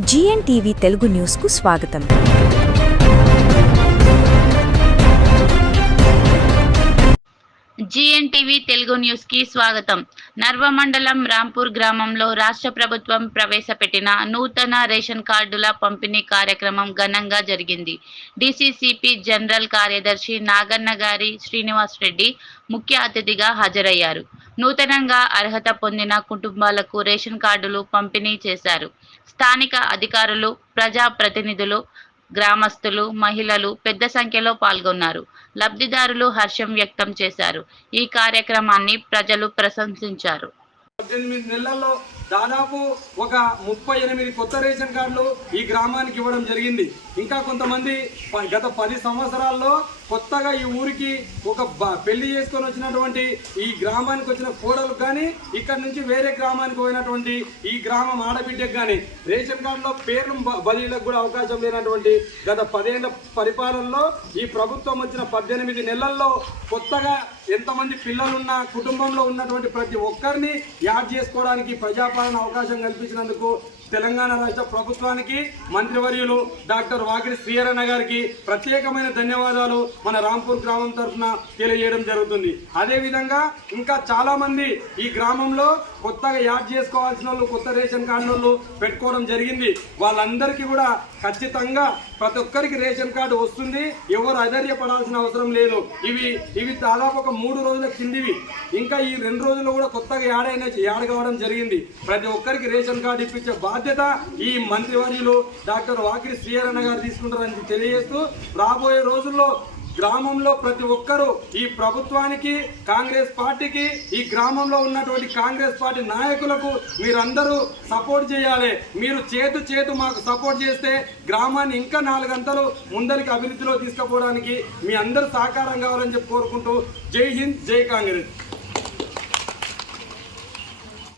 GN TV Telugu న్యూస్కు స్వాగతం. జిఎన్టీవీ తెలుగు న్యూస్కి స్వాగతం. నర్వ మండలం రాంపూర్ గ్రామంలో రాష్ట్ర ప్రభుత్వం ప్రవేశపెట్టిన నూతన రేషన్ కార్డుల పంపిణీ కార్యక్రమం ఘనంగా జరిగింది. డిసిసిపి జనరల్ కార్యదర్శి నాగన్న గారి శ్రీనివాస్ రెడ్డి ముఖ్య అతిథిగా హాజరయ్యారు. నూతనంగా అర్హత పొందిన కుటుంబాలకు రేషన్ కార్డులు పంపిణీ చేశారు. స్థానిక అధికారులు ప్రజా ప్రతినిధులు గ్రామస్తులు మహిళలు పెద్ద సంఖ్యలో పాల్గొన్నారు. లబ్ధిదారులు హర్షం వ్యక్తం చేశారు. ఈ కార్యక్రమాన్ని ప్రజలు ప్రశంసించారు. పద్దెనిమిది నెలల్లో దాదాపు ఒక ముప్పై ఎనిమిది కొత్త రేషన్ కార్డులు ఈ గ్రామానికి ఇవ్వడం జరిగింది. ఇంకా కొంతమంది ప- గత పది సంవత్సరాల్లో కొత్తగా ఈ ఊరికి ఒక బ- పెళ్ళి చేసుకొని వచ్చినటువంటి ఈ గ్రామానికి వచ్చిన కోడలకు కానీ ఇక్కడ నుంచి వేరే గ్రామానికి పోయినటువంటి ఈ గ్రామం ఆడబిడ్డకు కానీ రేషన్ కార్డులో పేర్లు బ- బదిలీలకు కూడా అవకాశం లేనటువంటి గత పదేళ్ళ పరిపాలనలో ఈ ప్రభుత్వం వచ్చిన పద్దెనిమిది నెలల్లో కొత్తగా ఎంతమంది పిల్లలున్న కుటుంబంలో ఉన్నటువంటి ప్రతి ఒక్కరిని యాడ్ చేసుకోవడానికి ప్రజాపాలన అవకాశం కల్పించినందుకు తెలంగాణ రాష్ట్ర ప్రభుత్వానికి మంత్రివర్యులు డాక్టర్ వాకిడి శ్రీహరణ గారికి ప్రత్యేకమైన ధన్యవాదాలు మన రాంపూర్ గ్రామం తరఫున తెలియజేయడం జరుగుతుంది. అదేవిధంగా ఇంకా చాలామంది ఈ గ్రామంలో కొత్తగా యాడ్ చేసుకోవాల్సిన వాళ్ళు కొత్త రేషన్ కార్డు వాళ్ళు పెట్టుకోవడం జరిగింది. వాళ్ళందరికీ కూడా ఖచ్చితంగా ప్రతి ఒక్కరికి రేషన్ కార్డు వస్తుంది. ఎవరు అధైర్యపడాల్సిన అవసరం లేదు. ఇవి ఇవి దాదాపు ఒక మూడు రోజుల కిందివి. ఇంకా ఈ రెండు రోజుల్లో కూడా కొత్తగా యాడ్ అయిన యాడ్ కావడం జరిగింది. ప్రతి ఒక్కరికి రేషన్ కార్డు ఇప్పించే బాధ్యత ఈ మంత్రివర్యులు డాక్టర్ వాకిరి శ్రీహరణ గారు తీసుకుంటారని తెలియజేస్తూ రాబోయే రోజుల్లో గ్రామంలో ప్రతి ఒక్కరూ ఈ ప్రభుత్వానికి కాంగ్రెస్ పార్టీకి ఈ గ్రామంలో ఉన్నటువంటి కాంగ్రెస్ పార్టీ నాయకులకు మీరందరూ సపోర్ట్ చేయాలి. మీరు చేతు చేతు మాకు సపోర్ట్ చేస్తే గ్రామాన్ని ఇంకా నాలుగంతలు ముందరికి అభివృద్ధిలో తీసుకుపోవడానికి మీ అందరూ సహకారం కావాలని చెప్పి కోరుకుంటూ జై హింద్ జై కాంగ్రెస్.